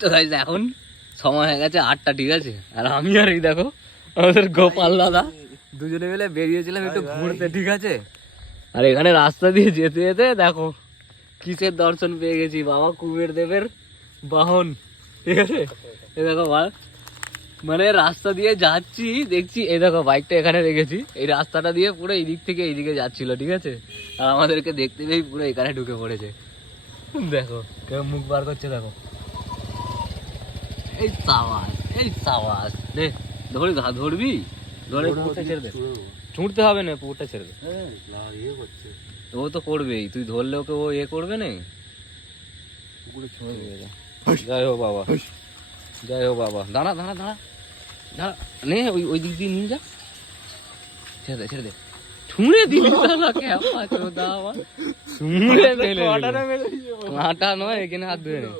তো গাইজ এখন সময় হয়ে গেছে আটটা ঠিক আছে? আর আমি আর এই দেখো আমাদের গোপাল দাদা। দুজনে মিলে বেরিয়েছিলাম একটু ঘুরতে ঠিক আছে? আর এখানে রাস্তা দিয়ে যেতে যেতে দেখো কিসের দর্শন পেয়ে গেছি? বাবা কুবের দেবের বাহন ঠিক আছে? এই দেখো মানে রাস্তা দিয়ে যাচ্ছি দেখছি এই দেখো বাইকটা এখানে রেখেছি। এই রাস্তাটা দিয়ে পুরো এই দিক থেকে এইদিকে যাচ্ছিল ঠিক আছে? আর আমাদেরকে দেখতে পেয়েই পুরো এখানে ঢুকে পড়েছে। দেখো কেউ মুখ বার করছে দেখো। এই সাবাস এই সাবাস দে ধরবি ঘা ধরবি? ধরে পুকুরটা ছেড়ে দে। ছুটতে হবে না পুকুরটা ছেড়ে দে। করছে। ও তো করবেই তুই ধরলে ওকে ও এ করবে না? জয় হো বাবা। জয় হো বাবা। দাঁড়া দাঁড়া দাঁড়া। দাঁড়া। নে ওই ওই দিক দিয়ে নিয়ে যা। ছেড়ে দে ছেড়ে দে। ছুঁড়ে দিলি দাদা কেমন আছো দাওয়া ছুঁড়ে দিলে। কাঁটা নয় এখানে হাত ধরে নে।